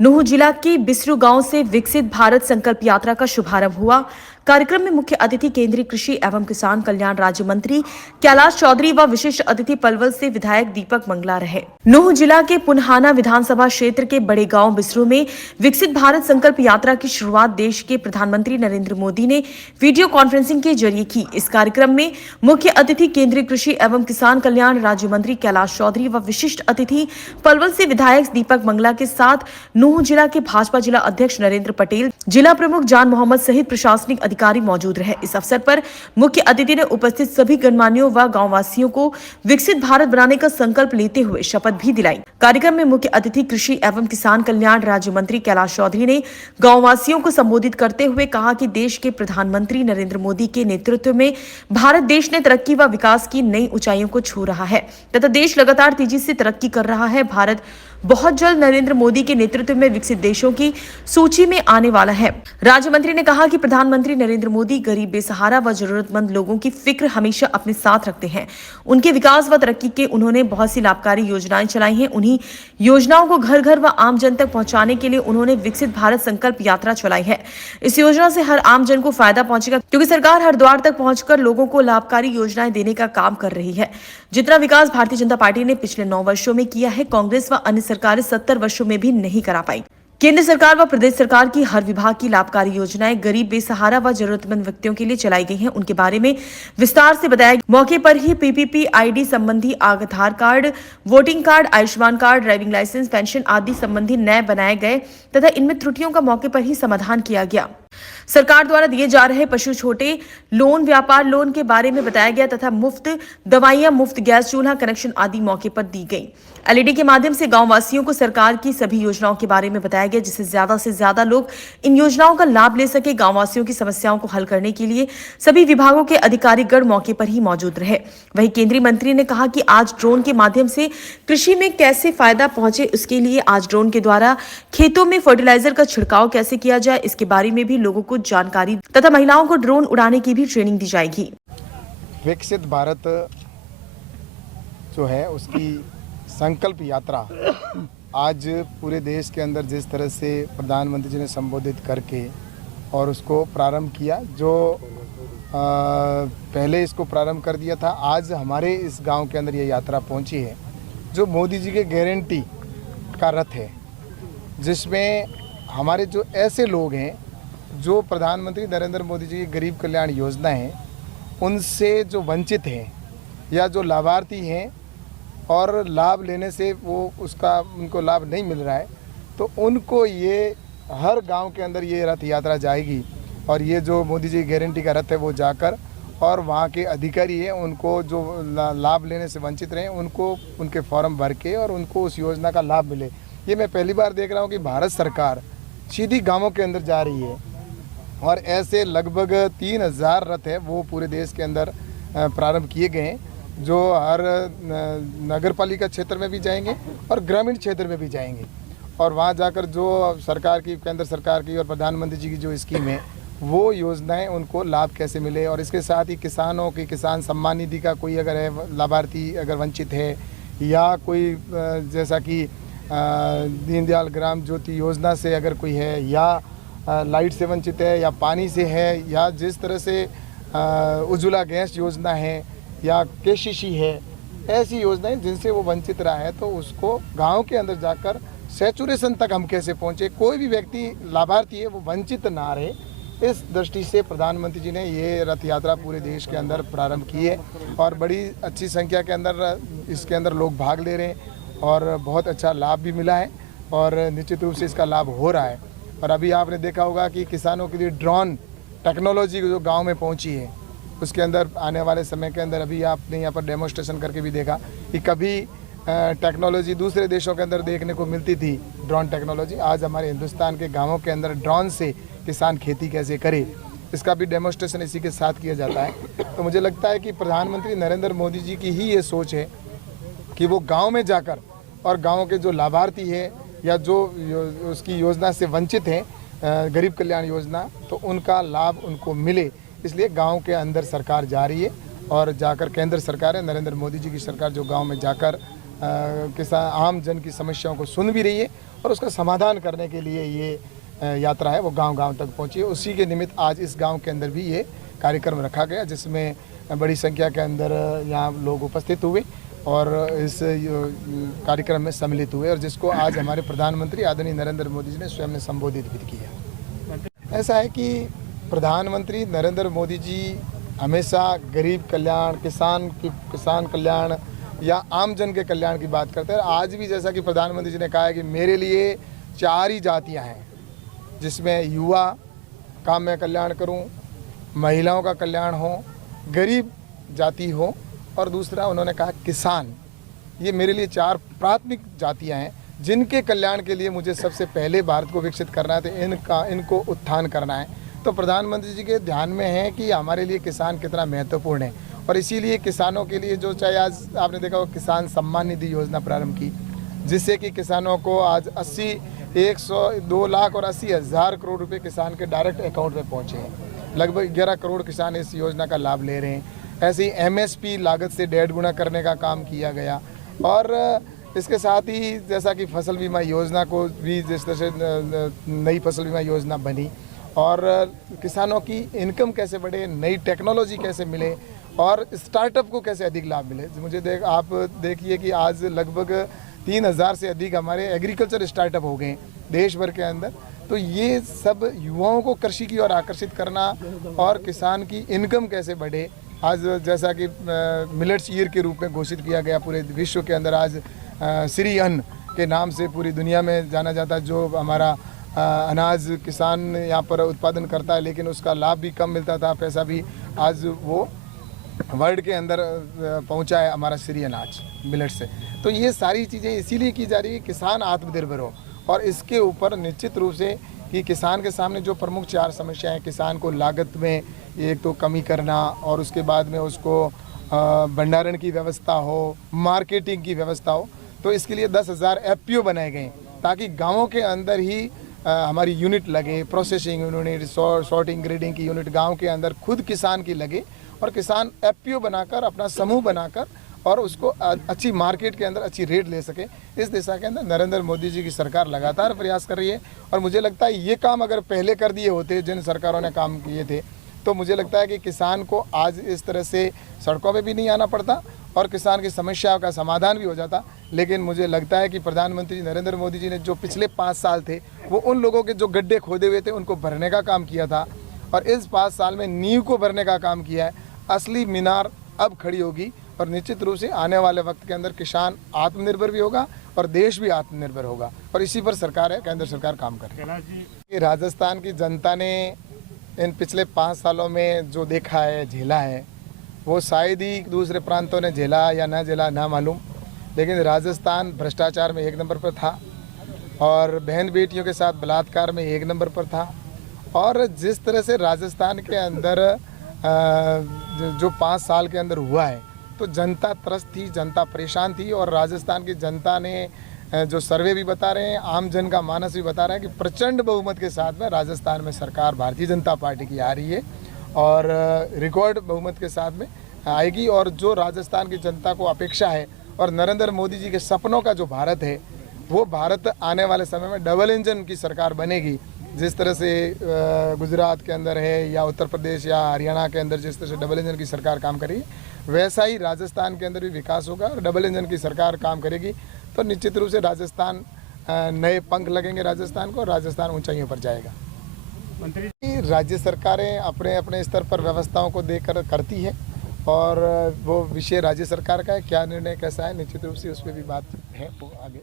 नूंह जिला के बिसरू गांव से विकसित भारत संकल्प यात्रा का शुभारंभ हुआ। कार्यक्रम में मुख्य अतिथि केंद्रीय कृषि एवं किसान कल्याण राज्य मंत्री कैलाश चौधरी व विशिष्ट अतिथि पलवल से विधायक दीपक मंगला रहे। नूंह जिला के पुनहाना विधानसभा क्षेत्र के बड़े गांव बिसरू में विकसित भारत संकल्प यात्रा की शुरुआत देश के प्रधानमंत्री नरेंद्र मोदी ने वीडियो कॉन्फ्रेंसिंग के जरिए की। इस कार्यक्रम में मुख्य अतिथि केंद्रीय कृषि एवं किसान कल्याण राज्य मंत्री कैलाश चौधरी व विशिष्ट अतिथि पलवल से विधायक दीपक मंगला के साथ नूंह जिला के भाजपा जिला अध्यक्ष नरेंद्र पटेल, जिला प्रमुख जान मोहम्मद सहित प्रशासनिक अधिकारी मौजूद रहे। इस अवसर पर मुख्य अतिथि ने उपस्थित सभी गणमान्यों व गांववासियों को विकसित भारत बनाने का संकल्प लेते हुए शपथ भी दिलाई। कार्यक्रम में मुख्य अतिथि कृषि एवं किसान कल्याण राज्य मंत्री कैलाश चौधरी ने गांववासियों को संबोधित करते हुए कहा कि देश के प्रधानमंत्री नरेंद्र मोदी के नेतृत्व में भारत देश ने तरक्की व विकास की नई ऊंचाइयों को छू रहा है तथा देश लगातार तेजी से तरक्की कर रहा है। भारत बहुत जल्द नरेंद्र मोदी के नेतृत्व में विकसित देशों की सूची में आने वाला है। राज्य मंत्री ने कहा कि प्रधानमंत्री नरेंद्र मोदी गरीब, बेसहारा व जरूरतमंद लोगों की फिक्र हमेशा अपने साथ रखते हैं। उनके विकास व तरक्की के उन्होंने बहुत सी लाभकारी योजनाएं चलाई हैं। उन्हीं योजनाओं को घर घर व आम जन तक पहुंचाने के लिए उन्होंने विकसित भारत संकल्प यात्रा चलाई है। इस योजना से हर आम जन को फायदा पहुंचेगा क्योंकि सरकार हर द्वार तक पहुंचकर लोगों को लाभकारी योजनाएं देने का काम कर रही है। जितना विकास भारतीय जनता पार्टी ने पिछले 9 वर्षों में किया है, कांग्रेस व अन्य सरकारें 70 वर्षों में भी नहीं करा पाई। केंद्र सरकार व प्रदेश सरकार की हर विभाग की लाभकारी योजनाएं गरीब, बेसहारा व जरूरतमंद व्यक्तियों के लिए चलाई गई हैं। उनके बारे में विस्तार से बताया। मौके पर ही पीपीपी आईडी संबंधी Aadhaar card, voting card, Ayushman card, driving license, pension आदि संबंधी नए बनाए गए तथा इनमें त्रुटियों का मौके पर ही समाधान किया गया। सरकार द्वारा दिए जा रहे पशु छोटे लोन, व्यापार लोन के बारे में बताया गया तथा मुफ्त दवाइयां, मुफ्त गैस चूल्हा कनेक्शन आदि मौके पर दी गई। एलईडी के माध्यम से गांव वासियों को सरकार की सभी योजनाओं के बारे में बताया गया जिससे ज्यादा से ज्यादा लोग इन योजनाओं का लाभ ले सके। गांव वासियों की समस्याओं को हल करने के लिए सभी विभागों के अधिकारीगण मौके पर ही मौजूद रहे। वहीं केंद्रीय मंत्री ने कहा कि आज ड्रोन के माध्यम से कृषि में कैसे फायदा पहुंचे, उसके लिए आज ड्रोन के द्वारा खेतों में फर्टिलाइजर का छिड़काव कैसे किया जाए, इसके बारे में भी लोगों को जानकारी तथा महिलाओं को ड्रोन उड़ाने की भी ट्रेनिंग दी जाएगी। विकसित भारत जो है उसकी संकल्प यात्रा आज पूरे देश के अंदर जिस तरह से प्रधानमंत्री जी ने संबोधित करके और उसको प्रारंभ किया, जो पहले इसको प्रारंभ कर दिया था, आज हमारे इस गांव के अंदर ये यात्रा पहुंची है जो मोदी जी के गारंटी का रथ है, जिसमें हमारे जो ऐसे लोग हैं जो प्रधानमंत्री नरेंद्र मोदी जी की गरीब कल्याण योजना है उनसे जो वंचित हैं या जो लाभार्थी हैं और लाभ लेने से उनको लाभ नहीं मिल रहा है, तो उनको ये हर गांव के अंदर ये रथ यात्रा जाएगी और ये जो मोदी जी की गारंटी का रथ है वो जाकर और वहाँ के अधिकारी हैं उनको जो लाभ लेने से वंचित रहे उनको उनके फॉर्म भर के और उनको उस योजना का लाभ मिले। ये मैं पहली बार देख रहा हूँ कि भारत सरकार सीधी गाँवों के अंदर जा रही है और ऐसे लगभग 3000 रथ है वो पूरे देश के अंदर प्रारंभ किए गए हैं, जो हर नगर पालिका क्षेत्र में भी जाएंगे और ग्रामीण क्षेत्र में भी जाएंगे और वहाँ जाकर जो सरकार की, केंद्र सरकार की और प्रधानमंत्री जी की जो स्कीम है वो योजनाएं उनको लाभ कैसे मिले। और इसके साथ ही किसानों की किसान सम्मान निधि का कोई अगर है लाभार्थी अगर वंचित है या कोई जैसा कि दीनदयाल ग्राम ज्योति योजना से अगर कोई है या लाइट से वंचित है या पानी से है या जिस तरह से उज्ज्वला गैस योजना है या केसीसी है, ऐसी योजनाएं जिनसे वो वंचित रहा है, तो उसको गांव के अंदर जाकर सैचुरेशन तक हम कैसे पहुंचे, कोई भी व्यक्ति लाभार्थी है वो वंचित ना रहे, इस दृष्टि से प्रधानमंत्री जी ने ये रथ यात्रा पूरे देश के अंदर प्रारंभ की है और बड़ी अच्छी संख्या के अंदर इसके अंदर लोग भाग ले रहे हैं और बहुत अच्छा लाभ भी मिला है और निश्चित रूप से इसका लाभ हो रहा है। और अभी आपने देखा होगा कि किसानों के लिए ड्रोन टेक्नोलॉजी जो गाँव में पहुँची है, उसके अंदर आने वाले समय के अंदर अभी आपने यहाँ पर डेमोस्ट्रेशन करके भी देखा कि कभी टेक्नोलॉजी दूसरे देशों के अंदर देखने को मिलती थी, ड्रोन टेक्नोलॉजी, आज हमारे हिंदुस्तान के गांवों के अंदर ड्रोन से किसान खेती कैसे करे, इसका भी डेमोस्ट्रेशन इसी के साथ किया जाता है। तो मुझे लगता है कि प्रधानमंत्री नरेंद्र मोदी जी की ही ये सोच है कि वो गाँव में जाकर और गाँव के जो लाभार्थी है या जो उसकी योजना से वंचित हैं, गरीब कल्याण योजना, तो उनका लाभ उनको मिले, इसलिए गांव के अंदर सरकार जा रही है और जाकर केंद्र सरकार है, नरेंद्र मोदी जी की सरकार जो गांव में जाकर किसान आम जन की समस्याओं को सुन भी रही है और उसका समाधान करने के लिए ये यात्रा है वो गांव-गांव तक पहुंची है। उसी के निमित्त आज इस गांव के अंदर भी ये कार्यक्रम रखा गया, जिसमें बड़ी संख्या के अंदर यहाँ लोग उपस्थित हुए और इस कार्यक्रम में सम्मिलित हुए, और जिसको आज हमारे प्रधानमंत्री आदरणीय नरेंद्र मोदी जी ने स्वयं ने संबोधित भी किया। ऐसा है कि प्रधानमंत्री नरेंद्र मोदी जी हमेशा गरीब कल्याण, किसान कल्याण या आम जन के कल्याण की बात करते हैं। आज भी जैसा कि प्रधानमंत्री जी ने कहा है कि मेरे लिए 4 ही जातियां हैं, जिसमें युवा का मैं कल्याण करूं, महिलाओं का कल्याण हो, गरीब जाति हो, और दूसरा उन्होंने कहा किसान। ये मेरे लिए 4 प्राथमिक जातियां हैं जिनके कल्याण के लिए मुझे सबसे पहले भारत को विकसित करना है, तो इनको उत्थान करना है। तो प्रधानमंत्री जी के ध्यान में है कि हमारे लिए किसान कितना महत्वपूर्ण है, और इसीलिए किसानों के लिए जो चाहे आज आपने देखा वो किसान सम्मान निधि योजना प्रारंभ की, जिससे कि किसानों को आज 2,80,00,000 करोड़ रुपए किसान के डायरेक्ट अकाउंट में पहुंचे हैं। लगभग 11 करोड़ किसान इस योजना का लाभ ले रहे हैं। ऐसे ही MSP लागत से 1.5 गुना करने का काम किया गया, और इसके साथ ही जैसा कि फसल बीमा योजना को भी जिस तरह से नई फसल बीमा योजना बनी, और किसानों की इनकम कैसे बढ़े, नई टेक्नोलॉजी कैसे मिले, और स्टार्टअप को कैसे अधिक लाभ मिले। मुझे आप देखिए कि आज लगभग 3,000 से अधिक हमारे एग्रीकल्चर स्टार्टअप हो गए देश भर के अंदर। तो ये सब युवाओं को कृषि की ओर आकर्षित करना और किसान की इनकम कैसे बढ़े। आज जैसा कि मिलेट्स ईयर के रूप में घोषित किया गया पूरे विश्व के अंदर, आज श्री अन्न के नाम से पूरी दुनिया में जाना जाता है। जो हमारा अनाज किसान यहाँ पर उत्पादन करता है, लेकिन उसका लाभ भी कम मिलता था, पैसा भी, आज वो वर्ल्ड के अंदर पहुंचा है हमारा श्री अनाज मिलेट से। तो ये सारी चीज़ें इसीलिए की जा रही है किसान आत्मनिर्भर हो, और इसके ऊपर निश्चित रूप से कि किसान के सामने जो प्रमुख 4 समस्याएं, किसान को लागत में एक तो कमी करना, और उसके बाद में उसको भंडारण की व्यवस्था हो, मार्केटिंग की व्यवस्था हो। तो इसके लिए 10,000 FPO बनाए गए ताकि गाँवों के अंदर ही हमारी यूनिट लगे, प्रोसेसिंग यूनिट, सॉर्टिंग ग्रेडिंग की यूनिट गांव के अंदर खुद किसान की लगे, और किसान FPO बनाकर अपना समूह बनाकर और उसको अच्छी मार्केट के अंदर अच्छी रेट ले सके। इस दिशा के अंदर नरेंद्र मोदी जी की सरकार लगातार प्रयास कर रही है, और मुझे लगता है ये काम अगर पहले कर दिए होते जिन सरकारों ने काम किए थे, तो मुझे लगता है कि किसान को आज इस तरह से सड़कों पे भी नहीं आना पड़ता और किसान की समस्याओं का समाधान भी हो जाता। लेकिन मुझे लगता है कि प्रधानमंत्री नरेंद्र मोदी जी ने जो पिछले 5 साल थे, वो उन लोगों के जो गड्ढे खोदे हुए थे उनको भरने का काम किया था, और इस 5 साल में नींव को भरने का काम किया है। असली मीनार अब खड़ी होगी, और निश्चित रूप से आने वाले वक्त के अंदर किसान आत्मनिर्भर भी होगा और देश भी आत्मनिर्भर होगा, और इसी पर सरकार है, केंद्र सरकार काम कर रही है। राजस्थान की जनता ने इन पिछले 5 सालों में जो देखा है, झेला है, वो शायद ही दूसरे प्रांतों ने झेला या ना झेला ना मालूम, लेकिन राजस्थान भ्रष्टाचार में 1 नंबर पर था, और बहन बेटियों के साथ बलात्कार में 1 नंबर पर था। और जिस तरह से राजस्थान के अंदर जो 5 साल के अंदर हुआ है, तो जनता त्रस्त थी, जनता परेशान थी, और राजस्थान की जनता ने जो सर्वे भी बता रहे हैं, आम जन का मानस भी बता रहा है कि प्रचंड बहुमत के साथ में राजस्थान में सरकार भारतीय जनता पार्टी की आ रही है, और रिकॉर्ड बहुमत के साथ में आएगी। और जो राजस्थान की जनता को अपेक्षा है, और नरेंद्र मोदी जी के सपनों का जो भारत है, वो भारत आने वाले समय में डबल इंजन की सरकार बनेगी। जिस तरह से गुजरात के अंदर है, या उत्तर प्रदेश या हरियाणा के अंदर जिस तरह से डबल इंजन की सरकार काम करेगी, वैसा ही राजस्थान के अंदर भी विकास होगा, और डबल इंजन की सरकार काम करेगी, तो निश्चित रूप से राजस्थान नए पंख लगेंगे राजस्थान को, और राजस्थान ऊंचाइयों पर जाएगा। मंत्री, राज्य सरकारें अपने अपने स्तर पर व्यवस्थाओं को देकर करती है, और वो विषय राज्य सरकार का है, क्या निर्णय कैसा है, निश्चित रूप से उस पर भी बात है, वो आगे